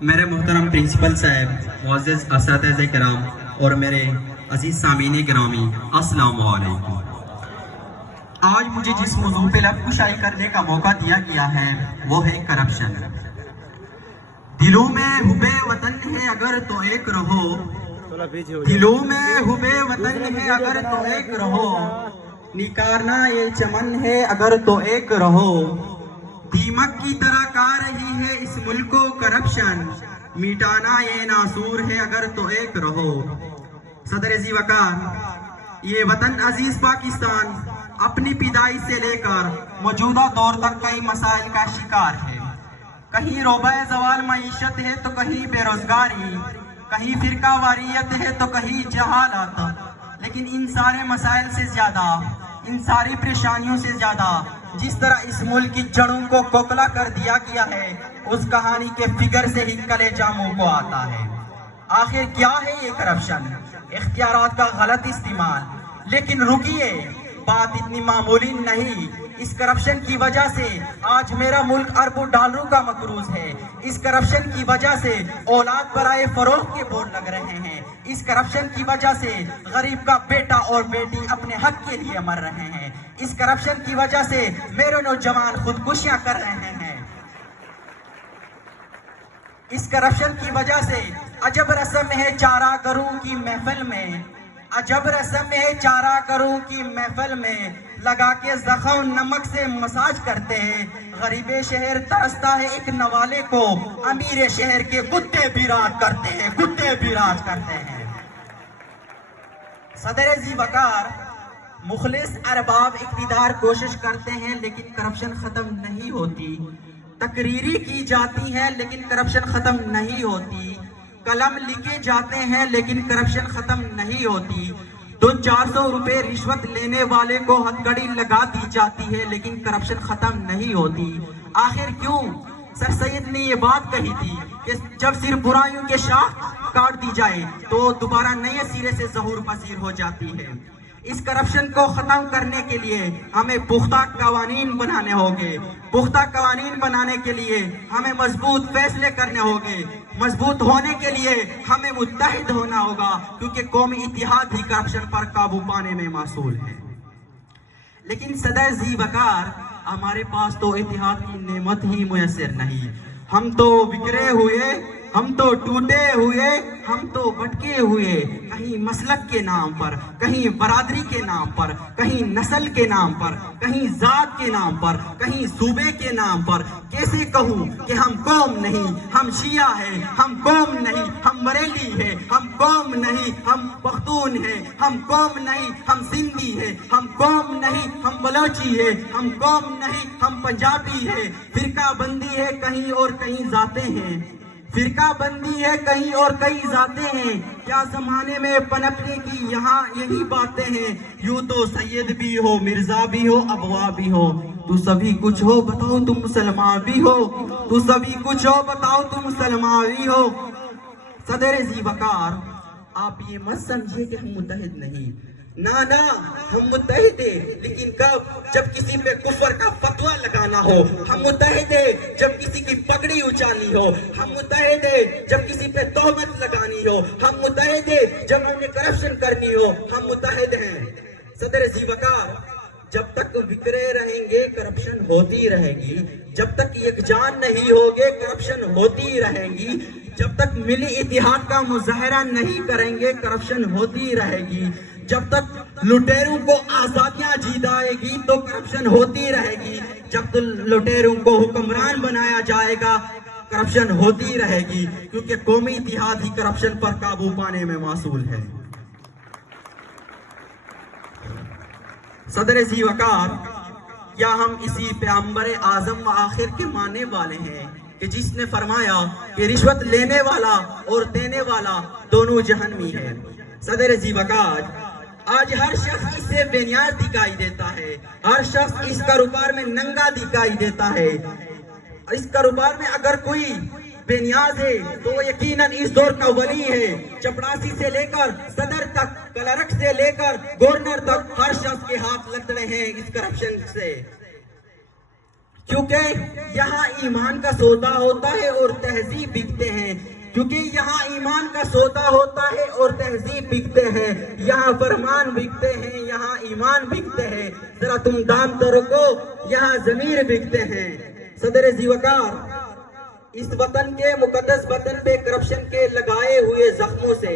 میرے محترم پرنسپل صاحب، معزز اساتذہ کرام اور میرے عزیز سامعین گرامی، السلام علیکم۔ آج مجھے جس موضوع پہ لب کشائی کرنے کا موقع دیا گیا ہے وہ ہے کرپشن۔ دلوں میں حب وطن ہے اگر تو ایک رہو، دلوں میں حب وطن ہے اگر تو ایک رہو، نکارنا یہ چمن ہے اگر تو ایک رہو، دیمک کی طرح کھا رہی ہے اس ملک کو کرپشن، میٹانا یہ ناسور ہے اگر تو ایک رہو۔ صدر ذی وقار، یہ وطن عزیز پاکستان اپنی پیدائش سے لے کر موجودہ دور تک کئی مسائل کا شکار ہے۔ کہیں روبہ زوال معیشت ہے تو کہیں بے روزگاری، کہیں فرقہ واریت ہے تو کہیں جہالت، لیکن ان سارے مسائل سے زیادہ، ان ساری پریشانیوں سے زیادہ جس طرح اس ملک کی جڑوں کو کوکلا کر دیا گیا ہے، اس کہانی کے فگر سے ہی کلیجہ منہ کو آتا ہے۔ آخر کیا ہے یہ کرپشن؟ اختیارات کا غلط استعمال۔ لیکن رکیے، بات اتنی معمولی نہیں۔ اس کرپشن کی وجہ سے آج میرا ملک اربوں ڈالروں کا مقروض ہے۔ اس کرپشن کی وجہ سے اولاد برائے فروخت کے بورڈ لگ رہے ہیں۔ اس کرپشن کی وجہ سے غریب کا بیٹا اور بیٹی اپنے حق کے لیے مر رہے ہیں۔ اس کرپشن کی وجہ سے میرے نوجوان خودکشیاں کر رہے ہیں۔ اس کرپشن کی وجہ سے عجب رسم ہے چارہ گروں کی محفل میں، عجب رسم ہے چارہ گروں کی محفل میں، لگا کے زخم نمک سے مساج کرتے ہیں۔ غریب شہر ترستا ہے ایک نوالے کو، امیر شہر کے کتے بھی راج کرتے ہیں، کتے بھی راج کرتے ہیں۔ صدر ذی وقار، مخلص ارباب اقتدار کوشش کرتے ہیں لیکن کرپشن ختم نہیں ہوتی۔ تقریری کی جاتی ہے لیکن کرپشن ختم نہیں ہوتی۔ قلم لکھے جاتے ہیں لیکن کرپشن ختم نہیں ہوتی۔ 200-400 روپے رشوت لینے والے کو ہتھکڑی لگا دی جاتی ہے لیکن کرپشن ختم نہیں ہوتی۔ آخر کیوں؟ سر سید نے یہ بات کہی تھی کہ جب صرف برائیوں کے شاخ کاٹ دی جائے تو دوبارہ نئے سرے سے ظہور پذیر ہو جاتی ہے۔ اس کرپشن کو ختم کرنے کے لیے ہمیں پختہ قوانین بنانے ہوں گے۔ پختہ قوانین بنانے کے لیے ہمیں مضبوط فیصلے کرنے ہوں گے۔ مضبوط ہونے کے لیے ہمیں متحد ہونا ہوگا، کیونکہ قومی اتحاد ہی کرپشن پر قابو پانے میں موصول ہے۔ لیکن صدر ذی وقار، ہمارے پاس تو اتحاد کی نعمت ہی میسر نہیں۔ ہم تو بکھرے ہوئے، ہم تو ٹوٹے ہوئے، ہم تو بھٹکے ہوئے، کہیں مسلک کے نام پر، کہیں برادری کے نام پر، کہیں نسل کے نام پر، کہیں ذات کے نام پر، کہیں صوبے کے نام پر۔ کیسے کہوں کہ ہم قوم نہیں، ہم شیعہ ہیں، ہم قوم نہیں، ہم بریلی ہیں، ہم قوم نہیں، ہم پختون ہیں، ہم قوم نہیں، ہم سندھی ہیں، ہم قوم نہیں، ہم بلوچی ہیں، ہم قوم نہیں، ہم پنجابی ہیں۔ فرقہ بندی ہے کہیں اور کہیں ذاتیں ہیں، فرقہ بندی ہے کہیں اور کئی ذاتیں ہیں۔ کیا زمانے میں پنپنے کی یہاں یہی باتیں ہیں؟ یوں تو سید بھی ہو، مرزا بھی ہو، ابوا بھی ہو، تو سبھی کچھ ہو بتاؤ تم مسلمان بھی ہو، تو سبھی کچھ ہو بتاؤ تم مسلمان بھی ہو۔ صدر ذی وقار، آپ یہ مت سمجھیے کہ ہم متحد نہیں، نا ہم متحد ہیں، لیکن کب؟ جب کسی پہ کفر کا فتویٰ لگانا ہو۔ ہم متحد ہیں جب کسی کی پگڑی اچھالنی ہو۔ ہم متحد ہیں جب کسی پہ تہمت لگانی ہو۔ ہم متحد ہیں جب ہم نے کرپشن کرنی ہو۔ ہم متحد ہیں۔ صدر ذی وقار، جب تک بکھرے رہیں گے کرپشن ہوتی رہے گی، جب تک یکجان نہیں ہوگے کرپشن ہوتی رہے گی، جب تک ملی اتحاد کا مظاہرہ نہیں کریں گے کرپشن ہوتی رہے گی، جب تک لٹیروں کو آزادیاں جیتائے گی تو کرپشن ہوتی رہے گی، جب تک لٹیروں کو حکمران بنایا جائے گا کرپشن ہوتی رہے گی، کیونکہ قومی اتحاد ہی کرپشن پر قابو پانے میں موصول ہے۔ صدر ذی وقار، کیا ہم اسی پیغمبر اعظم و آخر کے ماننے والے ہیں کہ جس نے فرمایا کہ رشوت لینے والا اور دینے والا دونوں جہنمی ہے؟ صدر ذی وقار، آج ہر شخص اس سے بے نیاز دکھائی دیتا ہے، ہر شخص اس کاروبار میں ننگا دکھائی دیتا ہے۔ اس کاروبار میں اگر کوئی بے نیاز ہے تو وہ یقیناً اس دور کا ولی ہے۔ چپڑاسی سے لے کر صدر تک، کلرک سے لے کر گورنر تک، ہر شخص کے ہاتھ لگ رہے ہیں اس کرپشن سے۔ کیونکہ یہاں ایمان کا سودا ہوتا ہے اور تہذیب بکتے ہیں، کیونکہ یہاں ایمان کا سودا ہوتا ہے اور تہذیب بکتے ہیں، یہاں فرمان بکتے ہیں، یہاں ایمان بکتے ہیں، ذرا تم دام تو رکو، یہاں ضمیر بکتے ہیں۔ صدر ذیوقار، اس وطن کے مقدس وطن پہ کرپشن کے لگائے ہوئے زخموں سے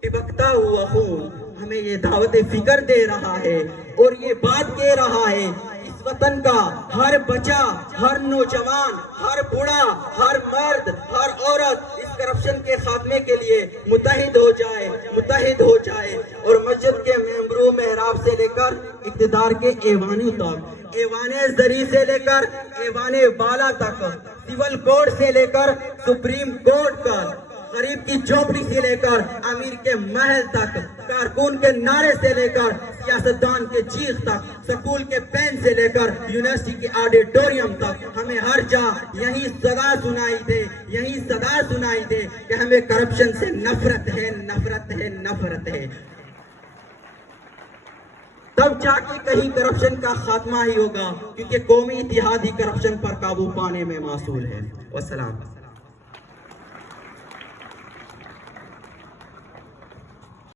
ٹپکتا ہوا خون ہمیں یہ دعوت فکر دے رہا ہے اور یہ بات کہہ رہا ہے، اس وطن کا ہر بچہ، ہر نوجوان، ہر بوڑھا، ہر مرد، ہر عورت اس کرپشن کے خاتمے کے لیے متحد ہو جائے اور مسجد کے ممبروں محراب سے لے کر اقتدار کے ایوانوں تک، ایوان زری سے لے کر ایوان بالا تک، سول کوڈ سے لے کر سپریم کورٹ کا، غریب کی جھوپڑی سے لے کر امیر کے محل تک، کارکن کے نعرے سے لے کر سیاستدان کے چیخ تک، سکول کے پین سے لے کر یونیورسٹی کے آڈیٹوریم تک، ہمیں ہر جا یہی صدا سنائی دے کہ ہمیں کرپشن سے نفرت ہے، نفرت ہے، نفرت ہے۔ تب جا کے کہیں کرپشن کا خاتمہ ہی ہوگا، کیونکہ قومی اتحاد ہی کرپشن پر قابو پانے میں موصول ہے۔ والسلام۔